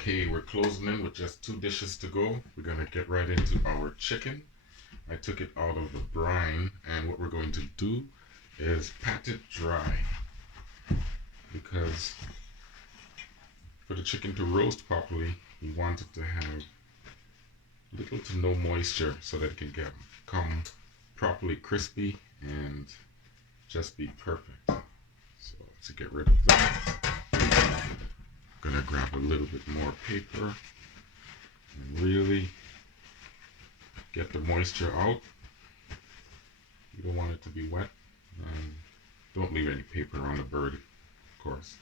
Okay, we're closing in with just 2 dishes to go. We're gonna get right into our chicken. I took it out of the brine, and what we're going to do is pat it dry, because for the chicken to roast properly, we want it to have little to no moisture so that it can come properly crispy and just be perfect. So to get rid of that, I'm gonna grab a little bit more paper and really get the moisture out. You don't want it to be wet, and don't leave any paper on the bird, of course.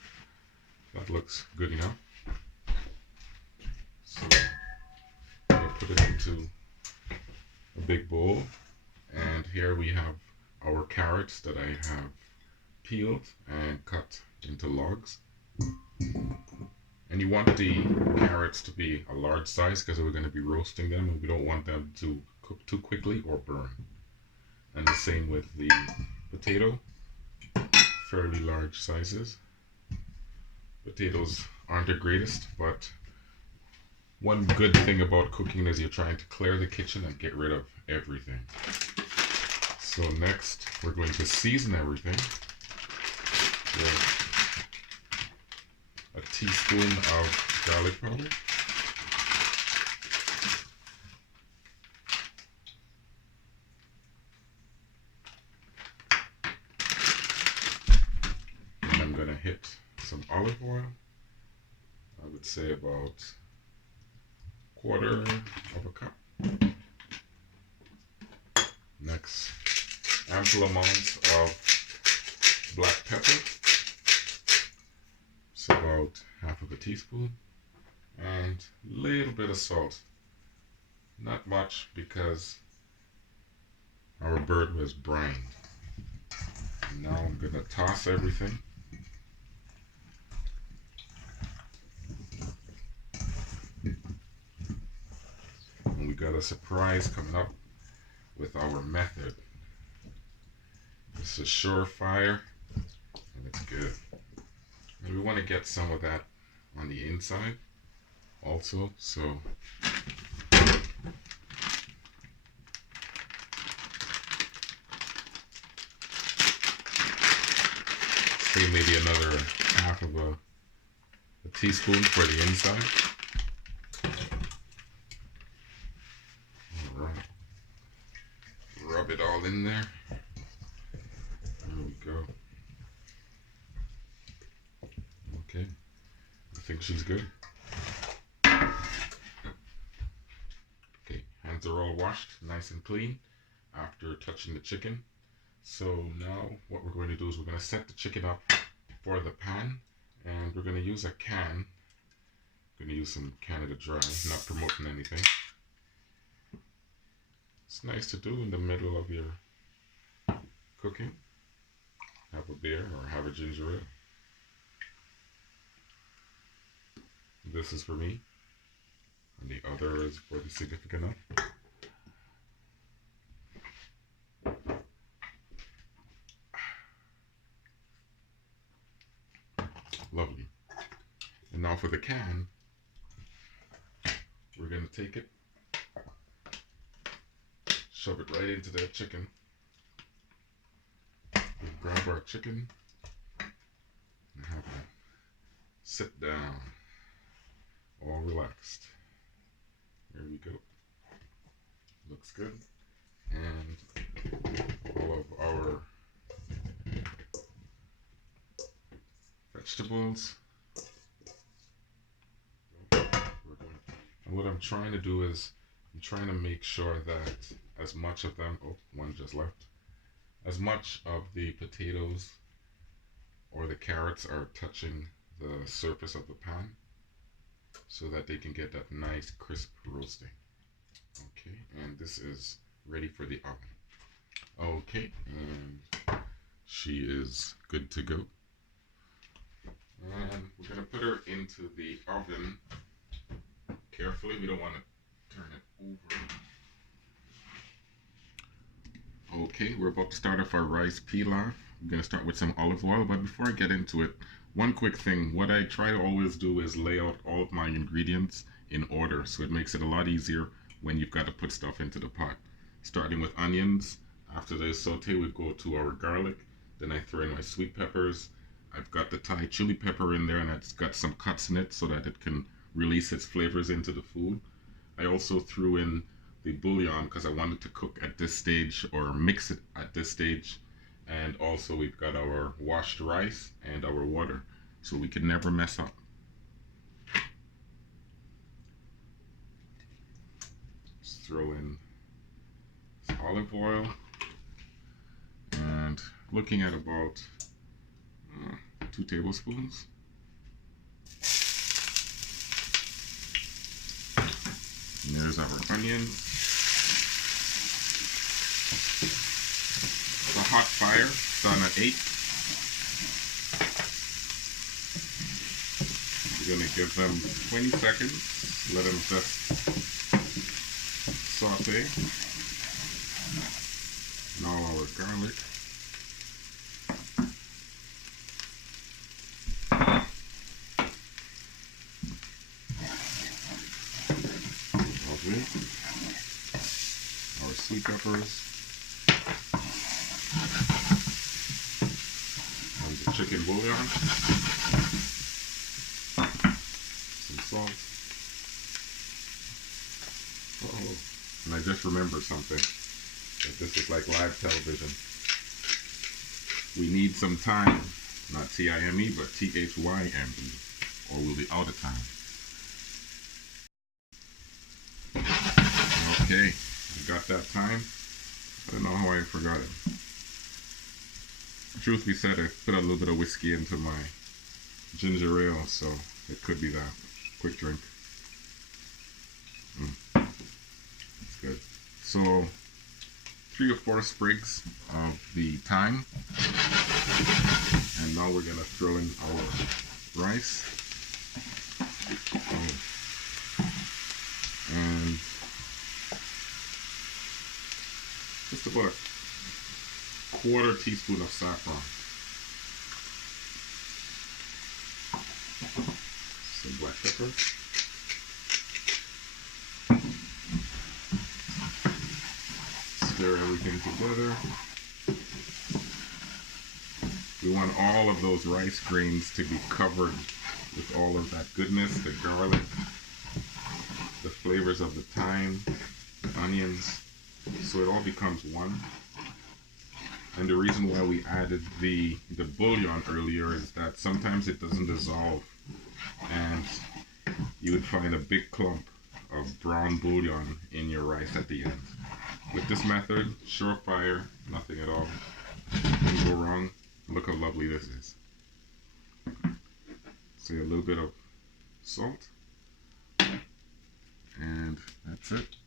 That looks good enough. So I'm gonna put it into a big bowl, and here we have our carrots that I have peeled and cut into logs. And you want the carrots to be a large size because we're going to be roasting them, and we don't want them to cook too quickly or burn. And the same with the potato, fairly large sizes. Potatoes aren't the greatest, but one good thing about cooking is you're trying to clear the kitchen and get rid of everything. So next, we're going to season everything with a teaspoon of garlic powder, and I'm going to hit some olive oil. I would say about 1/4 of a cup. Next, ample amounts of black pepper. So about 1/2 teaspoon, and a little bit of salt. Not much because our bird was brined. And now I'm gonna toss everything. And we got a surprise coming up with our method. This is surefire, and it's good. And we want to get some of that on the inside also, so say maybe another 1/2 teaspoon for the inside. Alright. Rub it all in there. There we go. Okay, I think she's good. Okay, hands are all washed, nice and clean after touching the chicken. So now what we're going to do is we're going to set the chicken up for the pan, and we're going to use a can. I'm going to use some Canada Dry, not promoting anything. It's nice to do in the middle of your cooking. Have a beer or have a ginger ale. This is for me, and the other is for the significant other. Lovely. And now for the can, we're going to take it, shove it right into that chicken. We'll grab our chicken and have it sit down, all relaxed. There we go. Looks good. And all of our vegetables. And what I'm trying to do is I'm trying to make sure that as much of them, oh, one just left, as much of the potatoes or the carrots are touching the surface of the pan so that they can get that nice crisp roasting. Okay, and this is ready for the oven. Okay, and she is good to go. And we're going to put her into the oven carefully. We don't want to turn it over. Okay, we're about to start off our rice pilaf. I'm going to start with some olive oil, but before I get into it, one quick thing. What I try to always do is lay out all of my ingredients in order, so it makes it a lot easier when you've got to put stuff into the pot. Starting with onions. After they saute, we go to our garlic. Then I throw in my sweet peppers. I've got the Thai chili pepper in there, and it's got some cuts in it so that it can release its flavors into the food. I also threw in the bouillon because I wanted to cook at this stage or mix it at this stage. And also we've got our washed rice and our water, so we can never mess up. Just throw in some olive oil, and looking at about 2 tablespoons. And there's our onions. It's a hot fire. It's on an 8. We're going to give them 20 seconds. Let them just saute. Now our garlic. Lovely. Our sweet peppers. And the chicken bouillon. Some salt. Uh-oh. And I just remembered something. That this is like live television. We need some time. Not T-I-M-E, but T-H-Y-M-E. Or we'll be out of time. Okay, I got that time. I don't know how I forgot it. Truth be said, I put a little bit of whiskey into my ginger ale, so it could be that. Quick drink. That's good. So, 3 or 4 sprigs of the thyme. And now we're going to throw in our rice. And just about a 1/4 teaspoon of saffron. Some black pepper. Stir everything together. We want all of those rice grains to be covered with all of that goodness, the garlic, the flavors of the thyme, the onions, so it all becomes one. And the reason why we added the bouillon earlier is that sometimes it doesn't dissolve, and you would find a big clump of brown bouillon in your rice at the end. With this method, surefire, nothing at all can go wrong. Look how lovely this is. So a little bit of salt, and that's it.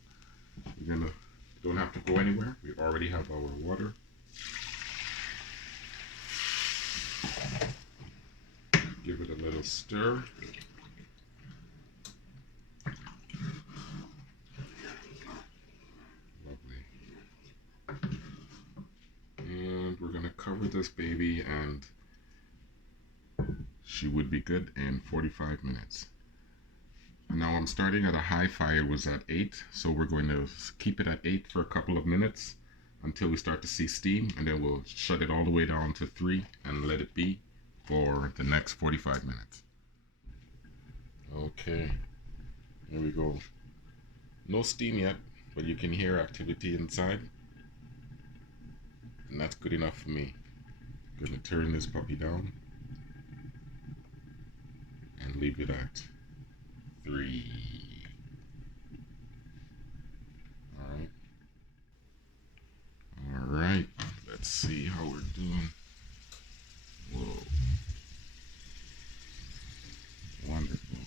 Don't have to go anywhere. We already have our water. Give it a little stir. Lovely. And we're gonna cover this baby, and she would be good in 45 minutes. Now I'm starting at a high fire. It was at 8, so we're going to keep it at 8 for a couple of minutes until we start to see steam, and then we'll shut it all the way down to 3 and let it be for the next 45 minutes. Okay, here we go. No steam yet, but you can hear activity inside, and that's good enough for me. I'm gonna turn this puppy down and leave it at 3. All right. Let's see how we're doing. Whoa. Wonderful.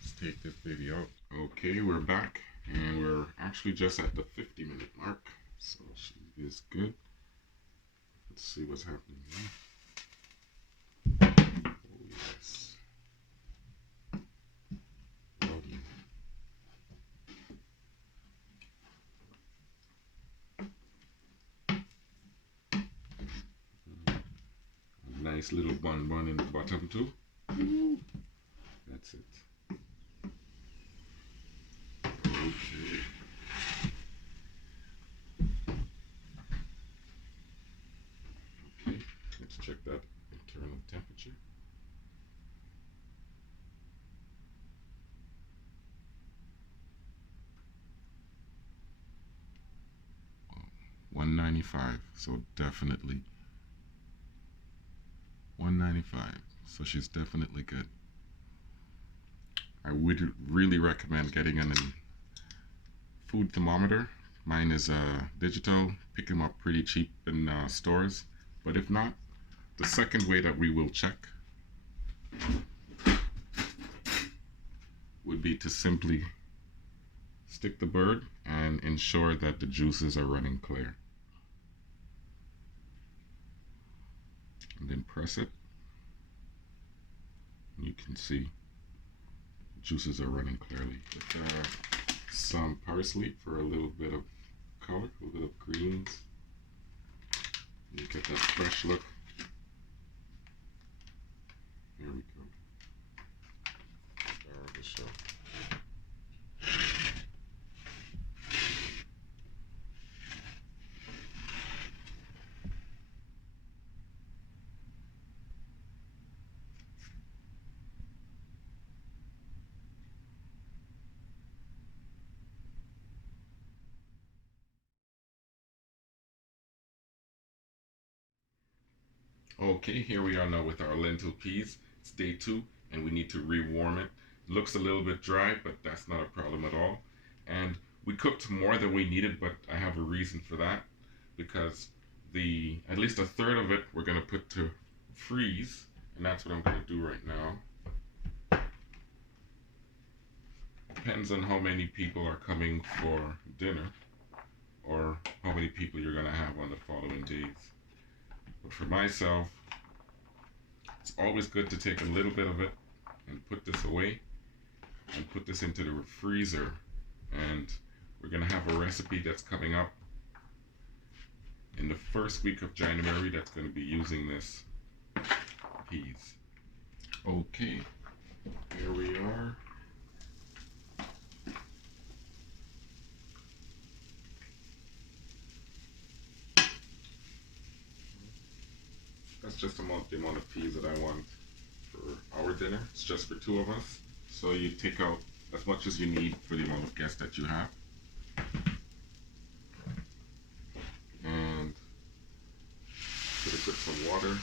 Let's take this baby out. Okay, we're back, and we're actually just at the 50-minute mark, so she is good. Let's see what's happening now. Oh, yes. Lovely. nice little bun in the bottom too. That's it. Okay. Okay, let's check that internal temperature. 195, so definitely 195. So she's definitely good. I would really recommend getting a food thermometer. Mine is digital, pick them up pretty cheap in stores. But if not, the second way that we will check would be to simply stick the bird and ensure that the juices are running clear. And then press it. You can see juices are running clearly. With some parsley for a little bit of color, a little bit of greens. You get that fresh look. There we go. Star of the show. Okay, here we are now with our lentil peas. It's day 2 and we need to rewarm it. Looks a little bit dry, but that's not a problem at all. And we cooked more than we needed, but I have a reason for that, because at least a third of it we're going to put to freeze, and that's what I'm going to do right now. Depends on how many people are coming for dinner or how many people you're going to have on the following days. But for myself, it's always good to take a little bit of it and put this away and put this into the freezer. And we're going to have a recipe that's coming up in the first week of January that's going to be using this peas. Okay, here we are. That's just the amount of peas that I want for our dinner. It's just for 2 of us. So you take out as much as you need for the amount of guests that you have. And should have put some water.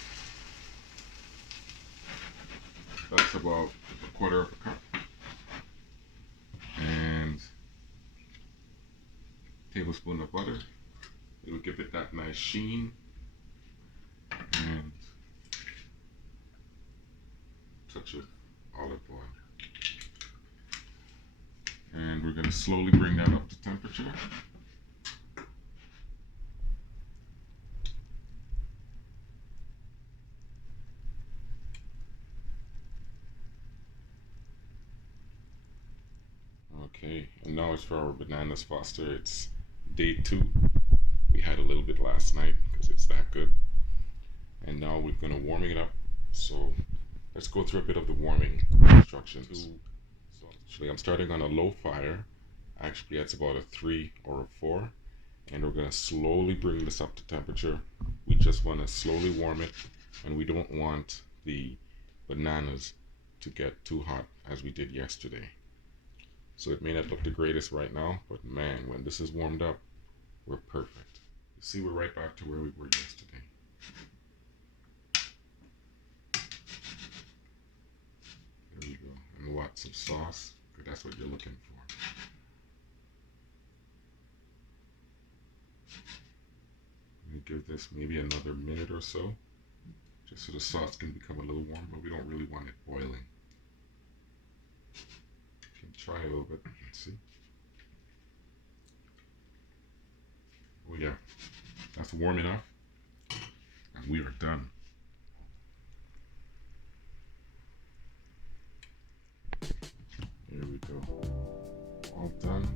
That's about a quarter of a cup. And a tablespoon of butter. It'll give it that nice sheen. And touch of olive oil. And we're going to slowly bring that up to temperature. Okay, and now it's for our bananas foster. It's day 2. We had a little bit last night because it's that good. And now we're going to warming it up. So let's go through a bit of the warming instructions. So actually I'm starting on a low fire. Actually that's about a 3 or a 4. And we're going to slowly bring this up to temperature. We just want to slowly warm it, and we don't want the bananas to get too hot as we did yesterday. So it may not look the greatest right now, but man, when this is warmed up, we're perfect. You see, we're right back to where we were yesterday. There we go. And lots of sauce, because that's what you're looking for. I'm going to give this maybe another minute or so, just so the sauce can become a little warm, but we don't really want it boiling. You can try a little bit and see. Oh yeah, that's warm enough, and we are done. Here we go. All done.